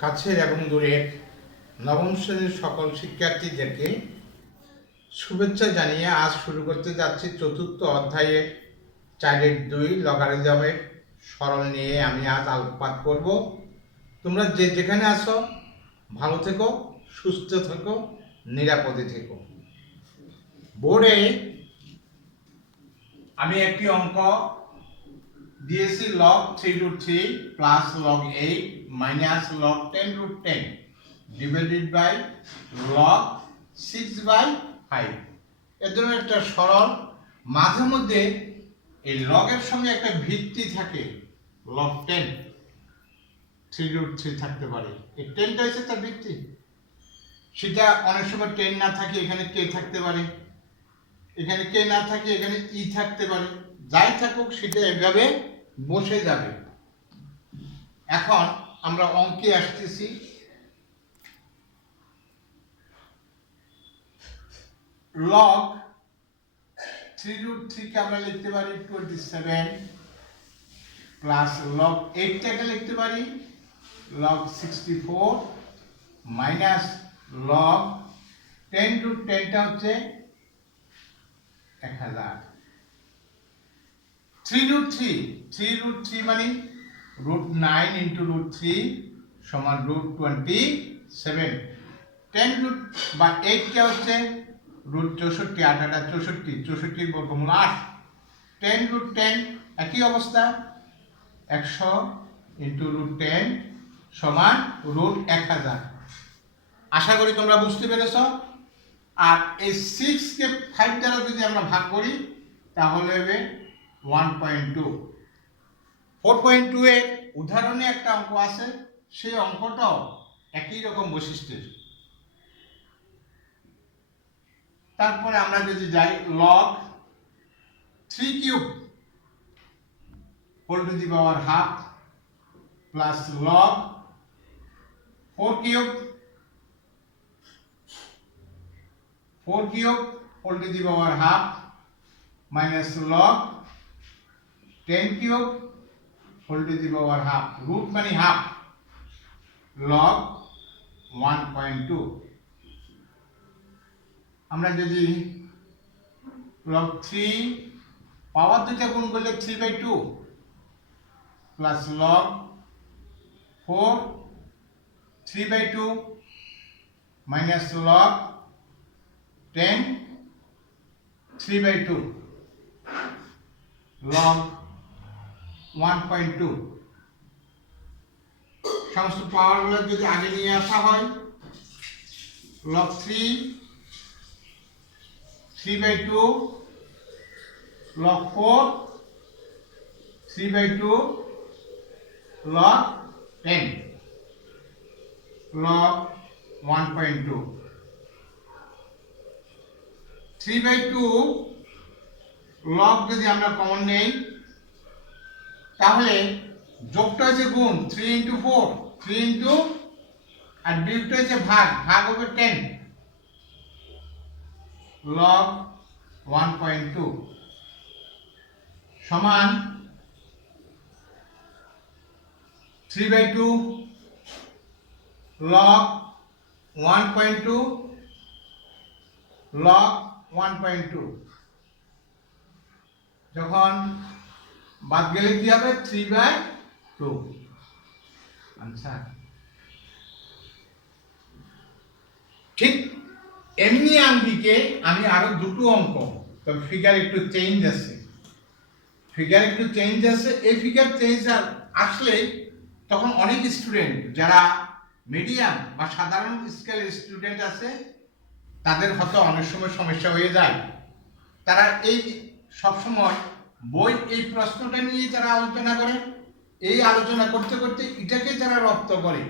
কাছের এবং দূরের নবম শ্রেণীর সকল শিক্ষার্থীদেরকে শুভেচ্ছা জানিয়ে আজ শুরু করতে যাচ্ছি চতুর্থ অধ্যায়ের 4-2 লগারিদমের সরল নিয়ে আমি আজ আলোকপাত করব। তোমরা যে যেখানে আছো ভালো থেকো, সুস্থ থেকো, নিরাপদে থেকো। বোর্ডে আমি একটি অঙ্ক দিয়েছি log 3√3 plus log 8 minus log 10√10 divided by log 6/5। এর জন্য একটা সরল, মাঝে মধ্যে এই log এর সঙ্গে একটা ভিত্তি থাকে, log 10 3√3 থাকতে পারে। এই 10টা হচ্ছে তার ভিত্তি, সেটা অনেক সময় 10 না থাকে, এখানে k থাকতে পারে, এখানে k না থাকে এখানে e থাকতে পারে, যাই থাকুক সেটা এভাবে বসে যাবে। এখন আমরা অঙ্কে আসতেছি। log 3√3 কে আমরা লিখতে পারি 27 প্লাস log 8 টাকে লিখতে পারি log 64 মাইনাস log 10√10 টা হচ্ছে 1000। 3√3 মানে √9 into √3 সমান √27। 10 কে হচ্ছে √64, 8 64, 64 বর্গমূল 8। 10√10 একই অবস্থা, 100 into √10 সমান √1000। আশা করি তোমরা বুঝতে পেরেছো। আর এই 6 কে 5 দ্বারা যদি আমরা ভাগ করি তাহলে হবে 1.2। 4.2 এর উদাহরণে একটা অঙ্ক আছে, সেই অঙ্কটাও একই রকম বৈশিষ্ট্যের। তারপরে আমরা যদি যাই log 3³ whole to the power half plus log 4³ whole to the power half minus log 10³ whole to the power half, root মানে হাফ, log 1.2। আমরা যদি log 3 পাওয়ার দুইটা গুণ করলে 3/2 plus log 4 3/2 minus log 10 3/2 log 1.2। সমস্ত পাওয়ারগুলো যদি আগে নিয়ে আসা হয়, log 3 3/2 log 4 3/2 log 10 log 1.2। 3/2 log যদি আমরা কমন নেই তাহলে যোগটা হচ্ছে গুণ, 3 into 4 3 into, আর বিয়োগটা হচ্ছে ভাগ, ভাগ হবে 10 log 1.2 সমান 3/2 log 1.2 log 1.2। যখন বাদ গেলে কি হবে, 3/2 আনসার। ঠিক এমনি আঙ্গিকে আমি আরো দুটো অঙ্ক, তবে ফিগার একটু চেঞ্জ আছে, এই ফিগার চেঞ্জ আসলে তখন অনেক স্টুডেন্ট যারা মিডিয়াম বা সাধারণ স্কেলের স্টুডেন্ট আছে তাদের হয়তো অনেক সময় সমস্যা হয়ে যায়। তারা এই সবসময় বই এই প্রশ্নটা নিয়ে তারা আলোচনা করে, এই আলোচনা করতে করতে এটাকে তারা রপ্ত করে,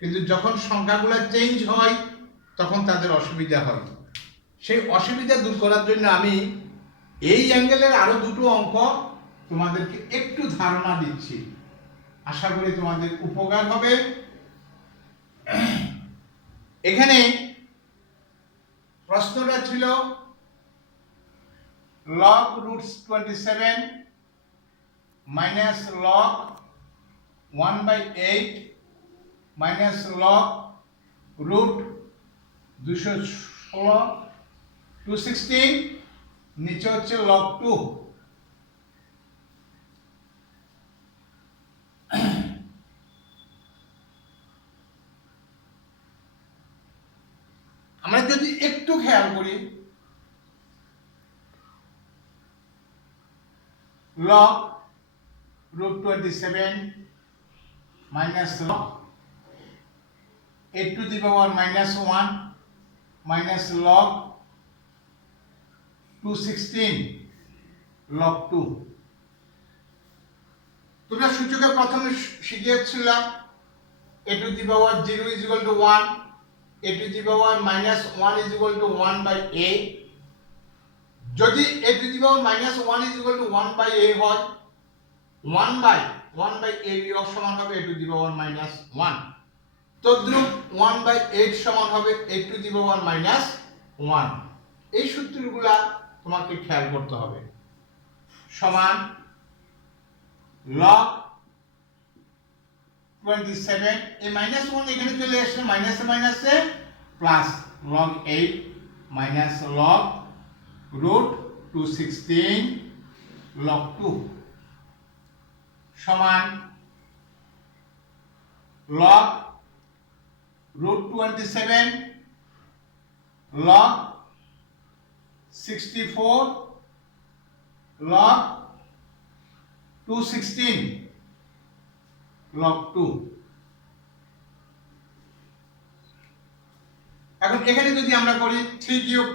কিন্তু যখন সংখ্যাগুলো চেঞ্জ হয় তখন তাদের অসুবিধা হয়। সেই অসুবিধা দূর করার জন্য আমি এই অ্যাঙ্গেলের আরো দুটো অঙ্ক তোমাদেরকে একটু ধারণা দিচ্ছি, আশা করি তোমাদের উপকার হবে। এখানে প্রশ্নটা ছিল log √27 minus log 1/8 minus log root 216 216 নিচে হচ্ছে লগ 2। আমরা যদি একটু খেয়াল করি log root 27 minus log 8 to the power minus 1 minus log 216 log 2। তোমরা সূচকে প্রথমে শিখিয়েছিলাম a to the power 0 is equal to 1, a to the power minus 1 is equal to 1 by a। যদি a to the power minus 1 is equal to 1 by a হয় 1 by a বিয়োগ সমান হবে a to the power minus 1। তদ্রূপ 1 by 8 সমান হবে a to the power minus 1। এই সূত্রগুলা তোমাকে খেয়াল করতে হবে। সমান log 27 এই মাইনাস 1 এখানে চলে আসছে মাইনাসে মাইনাসে plus log 8 minus log root 216 log 2 সমান log root 27 log 64 log 216 log 2। এখন এখানে যদি আমরা করি 3 কিউব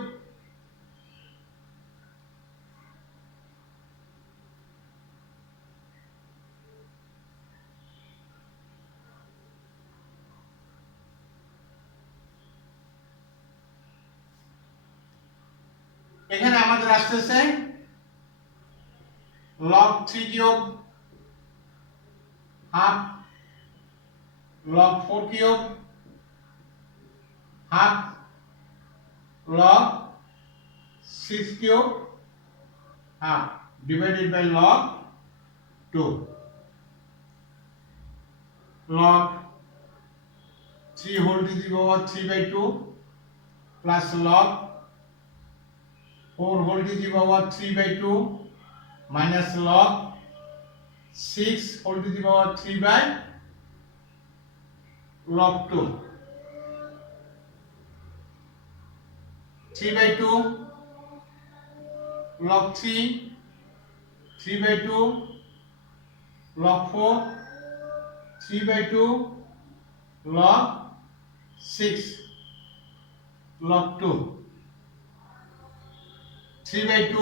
এখানে আমাদের আসতেছে log 3 cube half log 4 cube half log 6 cube half divided by log 2 log 3 whole to the power 3 by 2 plus log 4 whole to the power 3 by 2 minus log 6 whole to the power 3 by log 2 3 by 2 log 3 3 by 2 log 4 3 by 2 log 6 log 2 3 by 2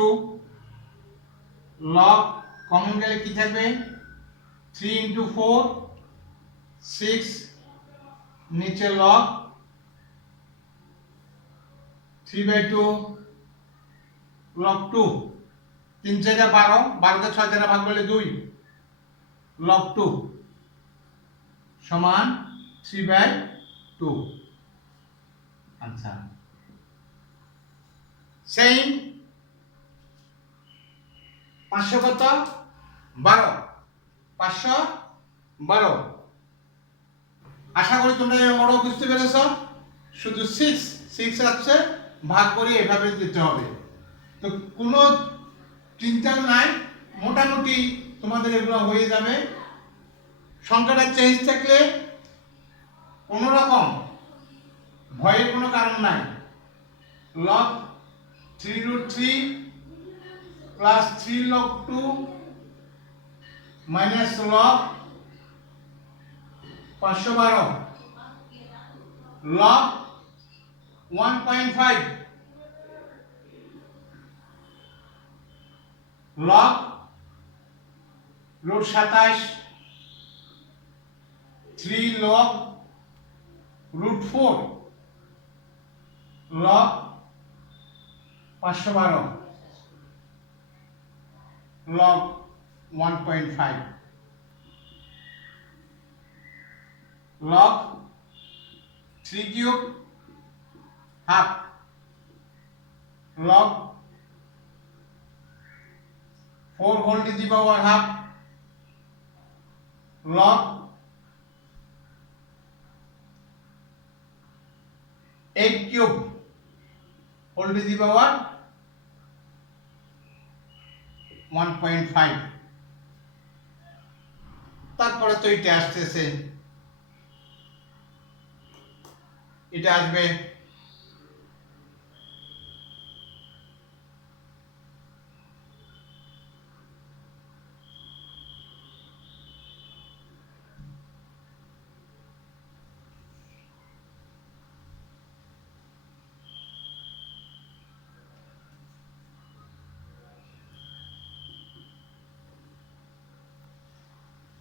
log common গেলে কি থাকবে 3 into 4 6 নিচে log 3 by 2 log 2 3 4 12 12 কে 6 দ্বারা ভাগ করলে 2 log 2 সমান 3 by 2 আচ্ছা same 500 কত 12 512 আশা করি তোমরা এই অঙ্কটা বুঝতে পেরেছো। শুধু 6 আছে ভাগ করে এভাবে দিতে হবে, তো কোনো চিন্তা নাই, মোটামুটি তোমাদের এগুলো হয়ে যাবে। সংখ্যাটা চেঞ্জ থাকলে কোনো রকম ভয়ের কোনো কারণ নাই। log 3 root 3 plus 3 log 2 minus log 512 log 1.5 log root 27 3 log root 4 log 512 log 1.5 log 3 cube half log 4 whole to the power half log 8 cube whole to the power 1.5। তারপরে তো এটা আসতেছে, এটা আসবে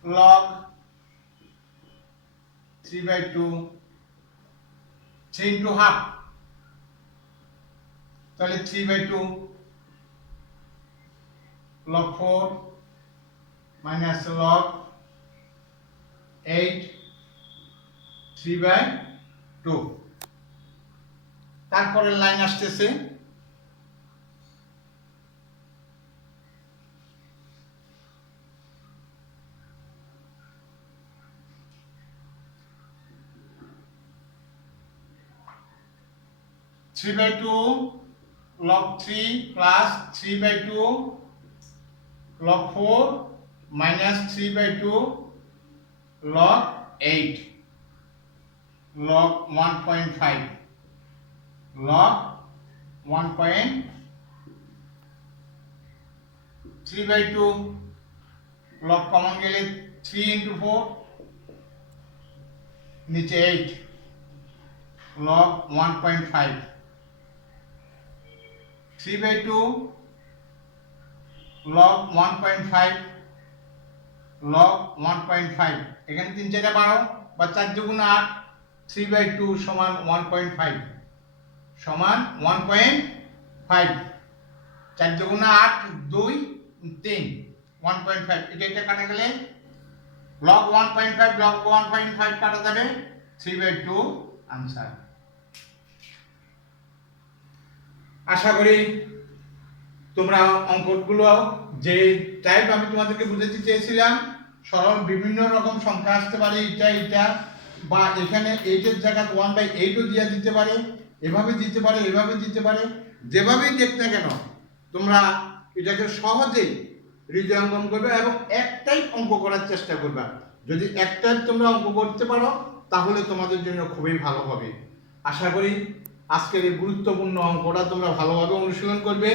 log 3/2, 3 into half, তাহলে 3/2 log 4 minus log 8 3/2। তারপরে line আসতেছে 3/2 log 3 plus 3/2 log 4 minus 3/2 log 8 log 1.5 log 1. 3/2 log common গেলে 3 into 4 নিচে 8 log 1.5 3/2 log 1.5 log 1.5 এখানে 3 4 12 বা 4 দুগুণ 8 3/2 সমান 1.5 সমান 1.5 4 দুগুণ 8 2 3 1.5 এটা কাটা গেলে log 1.5 log 1.5 কাটা যাবে 3/2 आंसर। আশা করি তোমরা অঙ্কগুলো যে টাইপ আমি তোমাদেরকে বুঝাতে চেয়েছিলাম, সরল বিভিন্ন রকম সংখ্যা আসতে পারে, এটা বা এখানে 8 এর জায়গায় 1/8 ও দিয়ে দিতে পারে, এভাবে দিতে পারে, এভাবে দিতে পারে, যেভাবেই দেখতে কেন তোমরা এটাকে সহজেই হৃদয়ঙ্গম করবে এবং একটাই অঙ্ক করার চেষ্টা করবে। যদি একটাই তোমরা অঙ্ক করতে পারো তাহলে তোমাদের জন্য খুবই ভালো হবে। আশা করি আজকের এই গুরুত্বপূর্ণ অঙ্কটা তোমরা ভালোভাবে অনুশীলন করবে।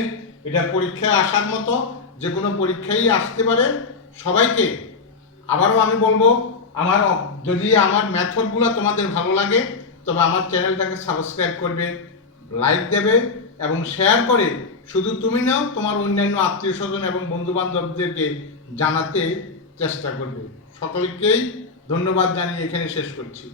এটা পরীক্ষায় আসার মতো, যে কোনো পরীক্ষায় আসতে পারে সবাইকে। আবারও আমি বলবো, যদি আমার মেথডগুলো তোমাদের ভালো লাগে তবে আমার চ্যানেলটাকে সাবস্ক্রাইব করবে, লাইক দেবে এবং শেয়ার করে শুধু তুমি নাও, তোমার অন্যান্য আত্মীয় স্বজন এবং বন্ধু বান্ধবদেরকে জানাতে চেষ্টা করবে। সকলকেই ধন্যবাদ জানিয়ে এখানে শেষ করছি।